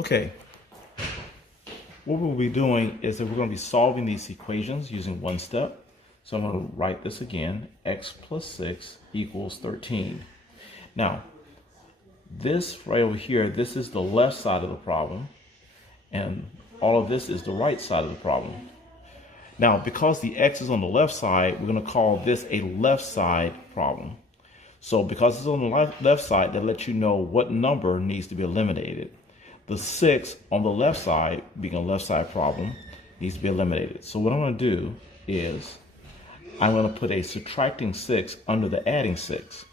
Okay, what we'll be doing is that we're going to be solving these equations using one step. So I'm going to write this again, x plus 6 equals 13. Now, this right over here, this is the left side of the problem, and all of this is the right side of the problem. Now, because the x is on the left side, we're going to call this a left side problem. So because it's on the left side, that lets you know what number needs to be eliminated. The 6 on the left side, being a left side problem, needs to be eliminated. So what I'm going to do is I'm going to put a subtracting 6 under the adding 6.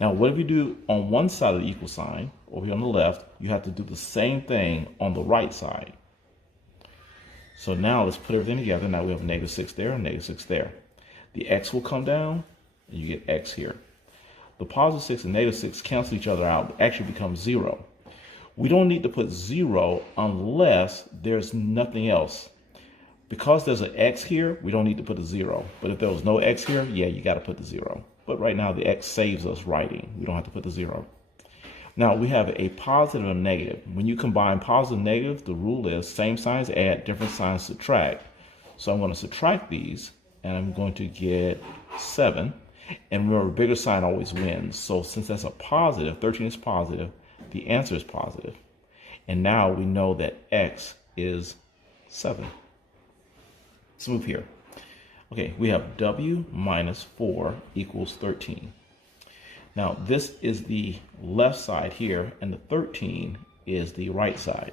Now, whatever you do on one side of the equal sign, over here on the left, you have to do the same thing on the right side. So now let's put everything together. Now we have negative 6 there and negative 6 there. The x will come down, and you get x here. The positive 6 and negative 6 cancel each other out, actually become 0. We don't need to put 0 unless there's nothing else. Because there's an x here, we don't need to put a 0. But if there was no x here, yeah, you got to put the 0. But right now, the x saves us writing. We don't have to put the 0. Now, we have a positive and a negative. When you combine positive and negative, the rule is same signs add, different signs subtract. So I'm going to subtract these, and I'm going to get 7. And remember, bigger sign always wins. So since that's a positive, 13 is positive, the answer is positive. And now we know that x is 7. Let's move here. Okay, we have w minus 4 equals 13. Now, this is the left side here, and the 13 is the right side.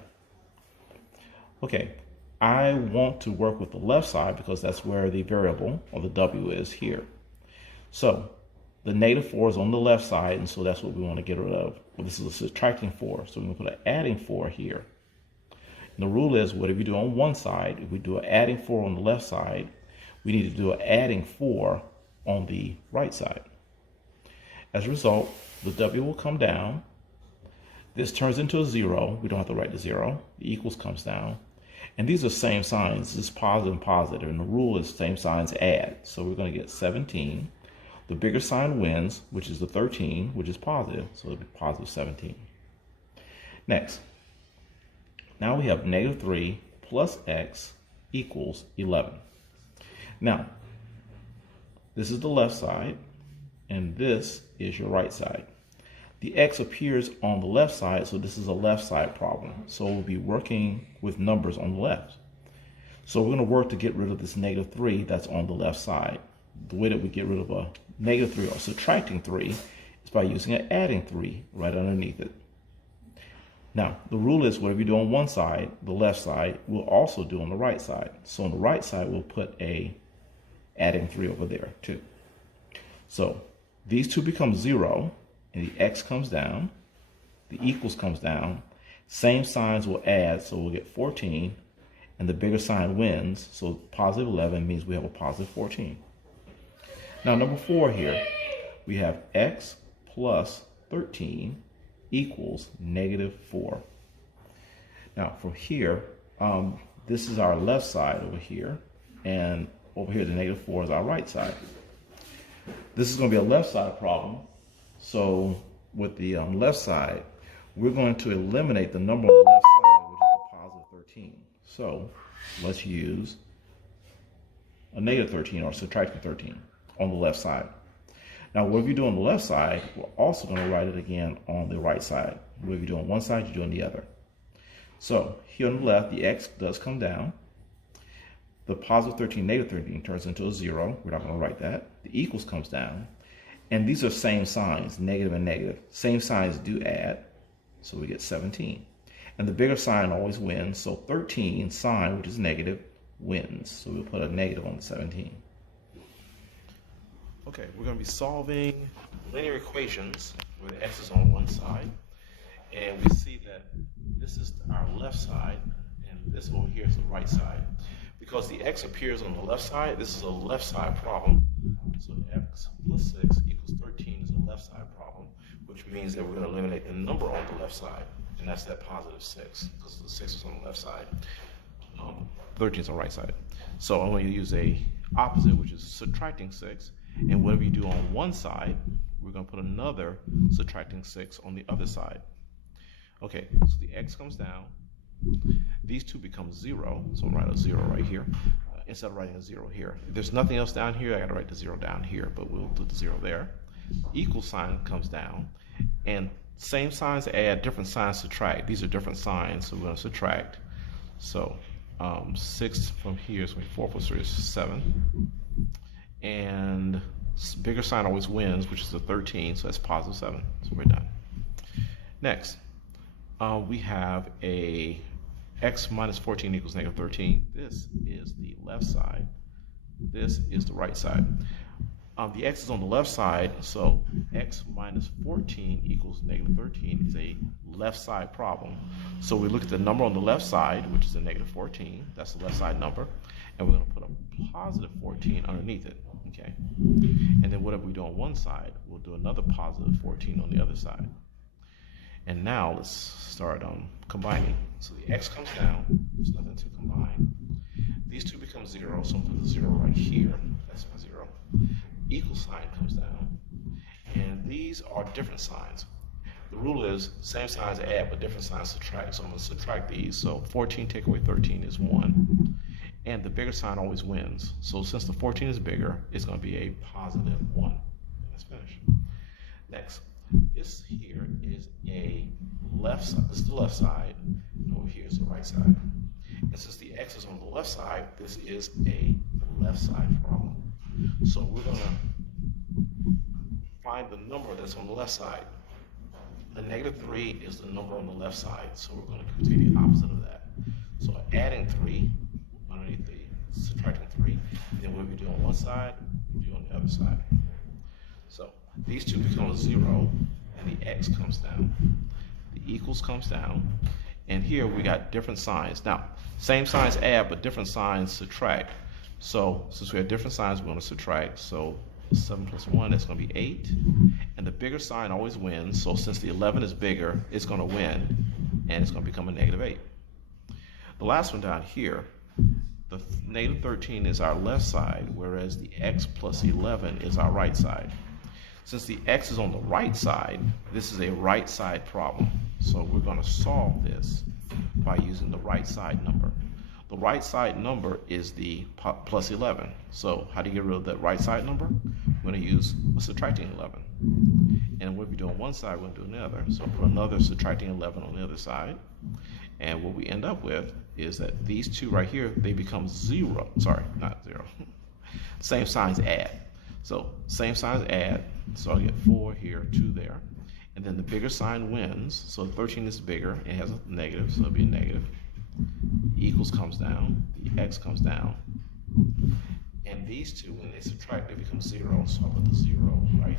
Okay, I want to work with the left side because that's where the variable, or the w, is here. So the negative 4 is on the left side, and so that's what we want to get rid of. Well, this is a subtracting 4, so we're going to put an adding 4 here. And the rule is, whatever you do on one side, if we do an adding 4 on the left side, we need to do an adding 4 on the right side. As a result, the w will come down. This turns into a 0. We don't have to write the 0. The equals comes down. And these are same signs. This is positive and positive. And the rule is same signs add. So we're going to get 17. The bigger sign wins, which is the 13, which is positive. So it'll be positive 17. Next. Now we have negative 3 plus x equals 11. Now, this is the left side, and this is your right side. The x appears on the left side, so this is a left side problem. So we'll be working with numbers on the left. So we're going to work to get rid of this negative 3 that's on the left side. The way that we get rid of a negative 3 or subtracting 3 is by using an adding 3 right underneath it. Now, the rule is whatever you do on one side, the left side, we'll also do on the right side. So on the right side, we'll put a adding 3 over there too. So these two become 0, and the x comes down, the equals comes down, same signs will add, so we'll get 14, and the bigger sign wins, so positive 11 means we have a positive 14. Now number 4 here, we have x plus 13 equals negative 4. Now from here, this is our left side over here, and over here the negative 4 is our right side. This is going to be a left side problem. So with the left side, we're going to eliminate the number on the left side, which is the positive 13. So let's use a negative 13 or subtracting 13 on the left side. Now, whatever you do on the left side, we're also going to write it again on the right side. Whatever you do on one side, you do on the other. So here on the left, the x does come down. The positive 13, negative 13 turns into a 0. We're not going to write that. The equals comes down. And these are same signs, negative and negative. Same signs do add, so we get 17. And the bigger sign always wins, so 13 sign, which is negative, wins. So we'll put a negative on the 17. Okay, we're going to be solving linear equations where the x is on one side. And we see that this is our left side, and this over here is the right side. Because the x appears on the left side, this is a left side problem. So x plus 6 equals 13 is a left side problem, which means that we're going to eliminate the number on the left side, and that's that positive 6, because the 6 is on the left side. 13 is on the right side. So I'm going to use a opposite, which is subtracting 6, and whatever you do on one side, we're going to put another subtracting 6 on the other side. Okay, so the x comes down. These two become 0, so I'll write a 0 right here. Instead of writing a 0 here. If there's nothing else down here, I got to write the 0 down here, but we'll do the 0 there. Equal sign comes down, and same signs add, different signs subtract. These are different signs, so we're going to subtract. So 6 from here is 4 plus 3 is 7. And bigger sign always wins, which is a 13, so that's positive 7. So we're done. Next, we have a x minus 14 equals negative 13. This is the left side. This is the right side. The x is on the left side, so x minus 14 equals negative 13 is a left side problem. So we look at the number on the left side, which is a negative 14. That's the left side number. And we're going to put a positive 14 underneath it. Okay. And then whatever we do on one side, we'll do another positive 14 on the other side. And now let's start combining. So the x comes down. There's nothing to combine. These two become 0, so I'll put the 0 right here. That's my 0. Equal sign comes down. And these are different signs. The rule is same signs add, but different signs subtract. So I'm going to subtract these. So 14 take away 13 is 1. And the bigger sign always wins. So since the 14 is bigger, it's going to be a positive 1. Let's finish. Next. This here is a left side. This is the left side, and over here is the right side. And since the x is on the left side, this is a left side problem. So we're going to find the number that's on the left side. The negative 3 is the number on the left side, so we're going to do the opposite of that. So adding 3 underneath the subtracting 3, and then what we do on one side, we do on the other side. So these two become a 0, and the x comes down. The equals comes down, and here we got different signs. Now, same signs add, but different signs subtract. So since we have different signs, we're going to subtract. So 7 plus 1, that's going to be 8. And the bigger sign always wins. So since the 11 is bigger, it's going to win, and it's going to become a negative 8. The last one down here, the negative 13 is our left side, whereas the x plus 11 is our right side. Since the x is on the right side, this is a right side problem. So we're going to solve this by using the right side number. The right side number is the plus 11. So how do you get rid of that right side number? We're going to use a subtracting 11. And what we do on one side, we're going to do on the other. So put another subtracting 11 on the other side. And what we end up with is that these two right here, they become 0. Sorry, not 0. Same signs add. So same signs add. So I get 4 here, 2 there. And then the bigger sign wins. So 13 is bigger. It has a negative, so it'll be a negative. Equals comes down. The x comes down. And these two, when they subtract, they become 0. So I'll put the 0 right